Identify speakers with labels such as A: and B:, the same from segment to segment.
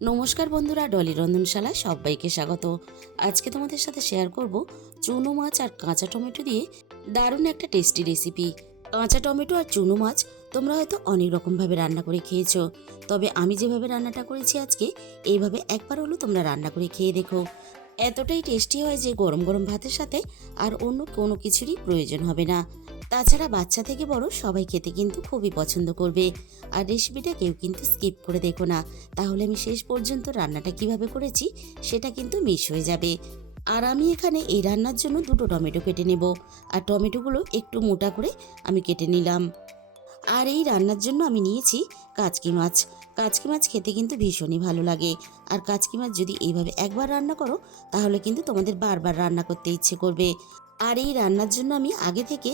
A: নমস্কার বন্ধুরা, ডলি রন্ধনশালায় সবাইকে স্বাগত। আজকে তোমাদের সাথে শেয়ার করব চুনো মাছ আর কাঁচা টমেটো দিয়ে দারুণ একটা টেস্টি রেসিপি কাঁচা টমেটো আর চুনো মাছ তোমরা হয়তো অনেক রকমভাবে রান্না করে খেয়েছো। তবে আমি যেভাবে রান্নাটা করেছি আজকে, এইভাবে একবার হলো তোমরা রান্না করে খেয়ে দেখো। এতটাই টেস্টি হয় যে গরম গরম ভাতের সাথে আর অন্য কোনো কিছুরই প্রয়োজন হবে না। তাছাড়া বাচ্চা থেকে বড় সবাই খেতে কিন্তু খুবই পছন্দ করবে। আর রেসিপিটা কেউ কিন্তু স্কিপ করে দেখো না। তাহলে আমি শেষ পর্যন্ত রান্নাটা কীভাবে করেছি সেটা কিন্তু মিস হয়ে যাবে। আর আমি এখানে এই রান্নার জন্য দুটো টমেটো কেটে নেব। আর টমেটোগুলো একটু মোটা করে আমি কেটে নিলাম। আর এই রান্নার জন্য আমি নিয়েছি কাচকি মাছ। কাচকি মাছ খেতে কিন্তু ভীষণই ভালো লাগে। আর কাচকি মাছ যদি এইভাবে একবার রান্না করো, তাহলে কিন্তু তোমাদের বারবার রান্না করতে ইচ্ছে করবে। আর এই রান্নার জন্য আমি আগে থেকে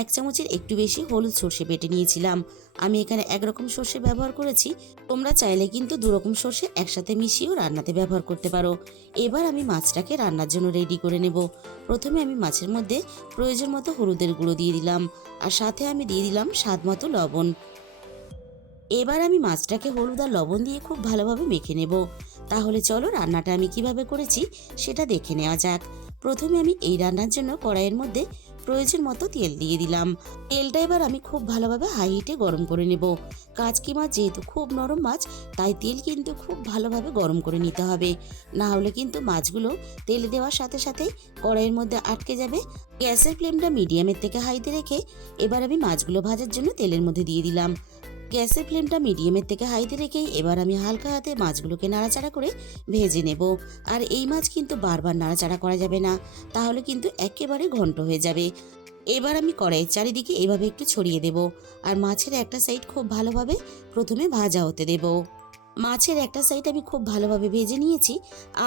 A: এক চামচের একটু বেশি হলুদ সর্ষে বেটে নিয়েছিলাম। আমি এখানে একরকম সর্ষে ব্যবহার করেছি। তোমরা চাইলে কিন্তু দুরকম সর্ষে একসাথে মিশিয়েও রান্নাতে ব্যবহার করতে পারো। এবার আমি মাছটাকে রান্নার জন্য রেডি করে নেব। প্রথমে আমি মাছের মধ্যে প্রয়োজন মতো হলুদের গুঁড়ো দিয়ে দিলাম আর সাথে আমি দিয়ে দিলাম স্বাদ মতো লবণ। এবার আমি মাছটাকে হলুদ আর লবণ দিয়ে খুব ভালোভাবে মেখে নেব। তাহলে চলো রান্নাটা আমি কীভাবে করেছি সেটা দেখে নেওয়া যাক। প্রথমে আমি এই রান্নার জন্য কড়াইয়ের মধ্যে প্রয়োজন মতো তেল দিয়ে দিলাম। তেলটা এবার আমি খুব ভালোভাবে হাই হিটে গরম করে নেব। কাচকি মাছ যেহেতু খুব নরম মাছ, তাই তেল কিন্তু খুব ভালোভাবে গরম করে নিতে হবে। না হলে কিন্তু মাছগুলো তেলে দেওয়ার সাথে সাথে কড়াইয়ের মধ্যে আটকে যাবে। গ্যাসের ফ্লেমটা মিডিয়ামের থেকে হাইতে রেখে এবার আমি মাছগুলো ভাজার জন্য তেলের মধ্যে দিয়ে দিলাম। গ্যাসের ফ্লেমটা মিডিয়ামের থেকে হাইতে রেখেই এবার আমি হালকা হাতে মাছগুলোকে নাড়াচাড়া করে ভেজে নেব। আর এই মাছ কিন্তু বারবার নাড়াচাড়া করা যাবে না, তাহলে কিন্তু একেবারে ঘন্ট হয়ে যাবে। এবার আমি কড়াইয়ের চারিদিকে এভাবে একটু ছড়িয়ে দেব আর মাছের একটা সাইড খুব ভালোভাবে প্রথমে ভাজা হতে দেব। মাছের একটা সাইড আমি খুব ভালোভাবে ভেজে নিয়েছি,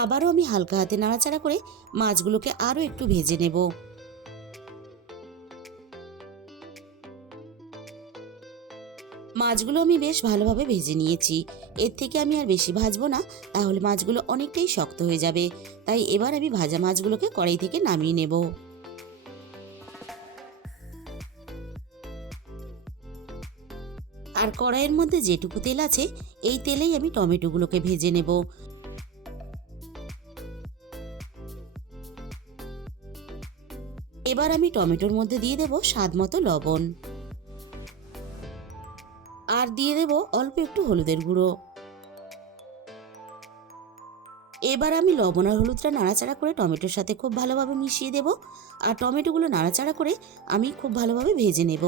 A: আবারও আমি হালকা হাতে নাড়াচাড়া করে মাছগুলোকে আরও একটু ভেজে নেব। মাছগুলো আমি বেশ ভালোভাবে ভেজে নিয়েছি। এর থেকে আমি আর বেশি ভাজবো না, তাহলে মাছগুলো অনেকটাই শক্ত হয়ে যাবে। তাই এবার আমি ভাজা মাছগুলোকে কড়াই থেকে নামিয়ে নেব। আর কড়াইয়ের মধ্যে যেটুকু তেল আছে, এই তেলেই আমি টমেটোগুলোকে ভেজে নেব। এবার আমি টমেটোর মধ্যে দিয়ে দেব স্বাদ মতো লবণ। আর দিয়ে দেব অল্প একটু হলুদের গুঁড়ো। এবার আমি লবণ আর হলুদটা নাড়াচাড়া করে টমেটোর সাথে খুব ভালোভাবে মিশিয়ে দেব। আর টমেটোগুলো নাড়াচাড়া করে আমি খুব ভালোভাবে ভেজে নেব।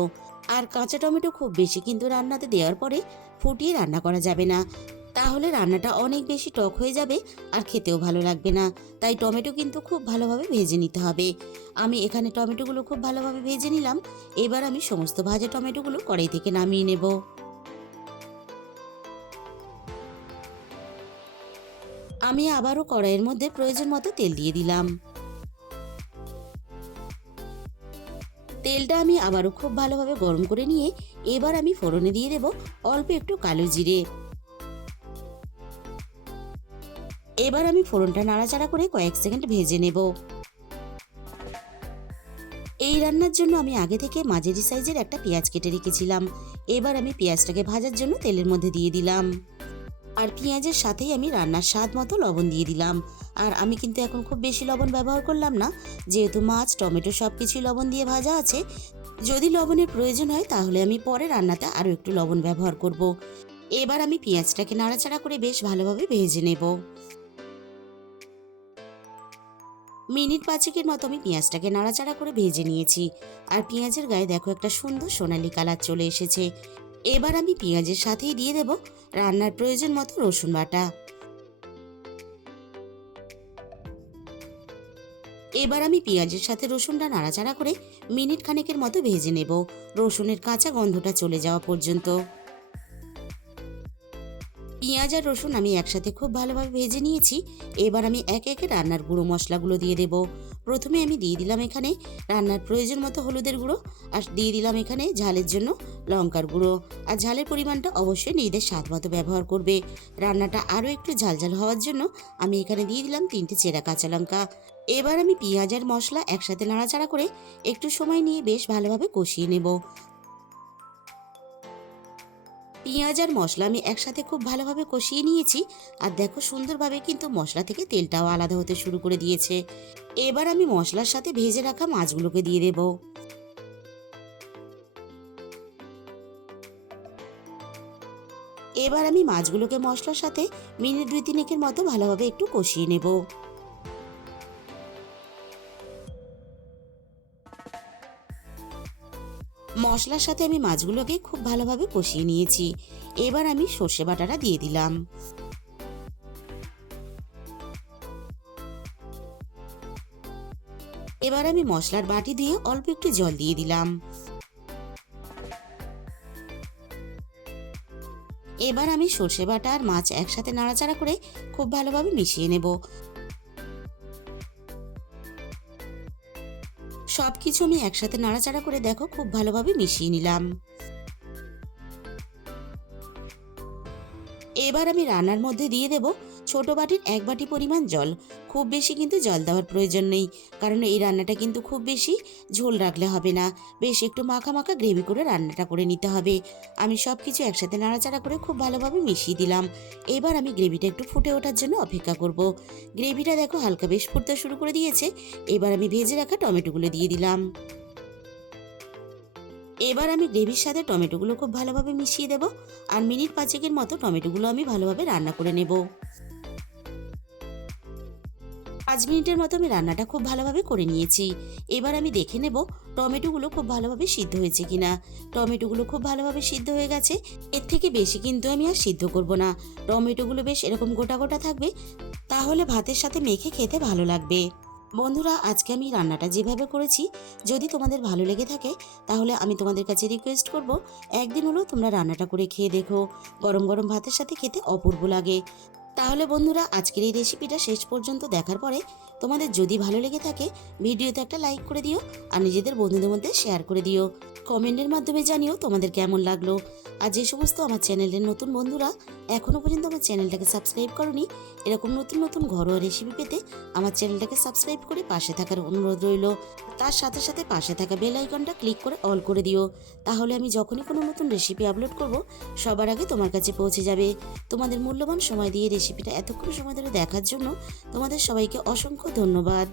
A: আর কাঁচা টমেটো খুব বেশি কিন্তু রান্নাতে দেওয়ার পরে ফুটিয়ে রান্না করা যাবে না। তাহলে রান্নাটা অনেক বেশি টক হয়ে যাবে আর খেতেও ভালো লাগবে না। তাই টমেটো কিন্তু খুব ভালোভাবে ভেজে নিতে হবে। আমি এখানে টমেটোগুলো খুব ভালোভাবে ভেজে নিলাম। এবার আমি সমস্ত ভাজা টমেটোগুলো কড়াই থেকে নামিয়ে নেব। আমি আবারও কড়াইয়ের মধ্যে প্রয়োজন মতো তেল দিয়ে দিলাম। তেলটা আমি আবারও খুব ভালোভাবে গরম করে নিয়ে এবার আমি ফোড়নে দিয়ে দেব অল্প একটু কালো জিরে। এবার আমি ফোড়নটা নাড়াচাড়া করে কয়েক সেকেন্ড ভেজে নেব। এই রান্নার জন্য আমি আগে থেকে মাঝারি সাইজের একটা পেঁয়াজ কেটে রেখেছিলাম। এবার আমি পেঁয়াজটাকে ভাজার জন্য তেলের মধ্যে দিয়ে দিলাম। আর পেঁয়াজের সাথেই আমি রান্নার স্বাদ মতো লবণ দিয়ে দিলাম। আর আমি কিন্তু এখন খুব বেশি লবণ ব্যবহার করলাম না। যেহেতু মাছ, টমেটো সব কিছুই লবণ দিয়ে ভাজা আছে। যদি লবণের প্রয়োজন হয় তাহলে আমি পরে রান্নাতে আরও একটু লবণ ব্যবহার করব। এবার আমি পেঁয়াজটাকে নাড়াচাড়া করে বেশ ভালোভাবে ভেজে নেব। মিনিট পাঁচেকের মতো আমি পেঁয়াজটাকে নাড়াচাড়া করে ভেজে নিয়েছি। আর পেঁয়াজের গায়ে দেখো একটা সুন্দর সোনালি কালার চলে এসেছে। এবার আমি পেঁয়াজের সাথেই দিয়ে দেব রান্নার প্রয়োজন মতো রসুন বাটা। এবার আমি পেঁয়াজের সাথে রসুনটা নাড়াচাড়া করে মিনিট খানেকের মতো ভেজে নেব। রসুনের কাঁচা গন্ধটা চলে যাওয়া পর্যন্ত। পেঁয়াজ আর রসুন আমি একসাথে খুব ভালোভাবে ভেজে নিয়েছি। এবার আমি একে একে রান্নার গুঁড়ো মশলাগুলো দিয়ে দেব। প্রথমে আমি দিয়ে দিলাম এখানে রান্নার প্রয়োজন মতো হলুদের গুঁড়ো আর দিয়ে দিলাম এখানে ঝালের জন্য লঙ্কার গুঁড়ো। আর ঝালের পরিমাণটা অবশ্যই নিজেদের স্বাদ মতো ব্যবহার করবে। রান্নাটা আরও একটু ঝালঝাল হওয়ার জন্য আমি এখানে দিয়ে দিলাম তিনটে চেরা কাঁচা লঙ্কা। এবার আমি পেঁয়াজ আর মশলা একসাথে নাড়াচাড়া করে একটু সময় নিয়ে বেশ ভালোভাবে কষিয়ে নেব। পেঁয়াজ আর মশলা আমি একসাথে খুব ভালোভাবে কষিয়ে নিয়েছি। আর দেখো সুন্দরভাবে কিন্তু মশলা থেকে তেলটাও আলাদা হতে শুরু করে দিয়েছে। এবার আমি মশলার সাথে ভেজে রাখা মাছগুলোকে দিয়ে দেব। এবার আমি মাছগুলোকে মশলার সাথে মিনিট দুই তিনেকের মতো ভালোভাবে একটু কষিয়ে নেব। মশলার সাথে আমি মাছগুলোকে খুব ভালোভাবে কষিয়ে নিয়েছি। এবার আমি সর্ষে বাটাটা দিয়ে দিলাম। এবার আমি মশলার বাটি দিয়ে অল্প একটু জল দিয়ে দিলাম। এবার আমি সর্ষে বাটা আর মাছ একসাথে নাড়াচাড়া করে খুব ভালোভাবে মিশিয়ে নেব। সব কিছু আমি একসাথে নাড়াচাড়া করে দেখো, খুব ভালোভাবে মিশিয়ে নিলাম। এবার আমি রান্নার মধ্যে দিয়ে দেব ছোট বাটির এক বাটি পরিমাণ জল। খুব বেশি কিন্তু জল দেওয়ার প্রয়োজন নেই, কারণ এই রান্নাটা কিন্তু খুব বেশি ঝোল রাখলে হবে না। বেশ, একটু মাখা মাখা গ্রেভি করে রান্নাটা করে নিতে হবে। আমি সব কিছু একসাথে নাড়াচাড়া করে খুব ভালোভাবে মিশিয়ে দিলাম। এবার আমি গ্রেভিটা একটু ফুটে ওঠার জন্য অপেক্ষা করব। গ্রেভিটা দেখো হালকা বেশ ফুটতে শুরু করে দিয়েছে। এবার আমি ভেজে রাখা টমেটোগুলো দিয়ে দিলাম। এবার আমি গ্রেভির সাথে টমেটোগুলো খুব ভালোভাবে মিশিয়ে দেব। আর মিনিট পাঁচেকের মতো টমেটোগুলো আমি ভালোভাবে রান্না করে নেব। পাঁচ মিনিটের মতো আমি রান্নাটা খুব ভালোভাবে করে নিয়েছি। এবার আমি দেখে নেব টমেটোগুলো খুব ভালোভাবে সিদ্ধ হয়েছে কিনা। টমেটোগুলো খুব ভালোভাবে সিদ্ধ হয়ে গেছে। এর থেকে বেশি কিন্তু আমি আর সিদ্ধ করব না। টমেটোগুলো বেশ এরকম গোটা গোটা থাকবে, তাহলে ভাতের সাথে মেখে খেতে ভালো লাগবে। বন্ধুরা, আজকে আমি রান্নাটা যেভাবে করেছি, যদি তোমাদের ভালো লেগে থাকে, তাহলে আমি তোমাদের কাছে রিকোয়েস্ট করব, একদিন হলেও তোমরা রান্নাটা করে খেয়ে দেখো। গরম গরম ভাতের সাথে খেতে অপূর্ব লাগে। তাহলে বন্ধুরা, আজকের এই রেসিপিটা শেষ পর্যন্ত দেখার পরে তোমাদের যদি ভালো লেগে থাকে, ভিডিওতে একটা লাইক করে দিও আর নিজেদের বন্ধুদের মধ্যে শেয়ার করে দিও। কমেন্টের মাধ্যমে জানিও তোমাদের কেমন লাগল। আর যে সমস্ত আমার চ্যানেলের নতুন বন্ধুরা এখনও পর্যন্ত আমার চ্যানেলটাকে সাবস্ক্রাইব করনি, এরকম নতুন নতুন ঘরোয়া রেসিপি পেতে আমার চ্যানেলটাকে সাবস্ক্রাইব করে পাশে থাকার অনুরোধ রইল। তার সাথে সাথে পাশে থাকা বেল আইকনটা ক্লিক করে অল করে দিও। তাহলে আমি যখনই কোনো নতুন রেসিপি আপলোড করব, সবার আগে তোমার কাছে পৌঁছে যাবে। তোমাদের মূল্যবান সময় দিয়ে রেসিপিটা এতক্ষণ সময় ধরে দেখার জন্য তোমাদের সবাইকে অসংখ্য ধন্যবাদ।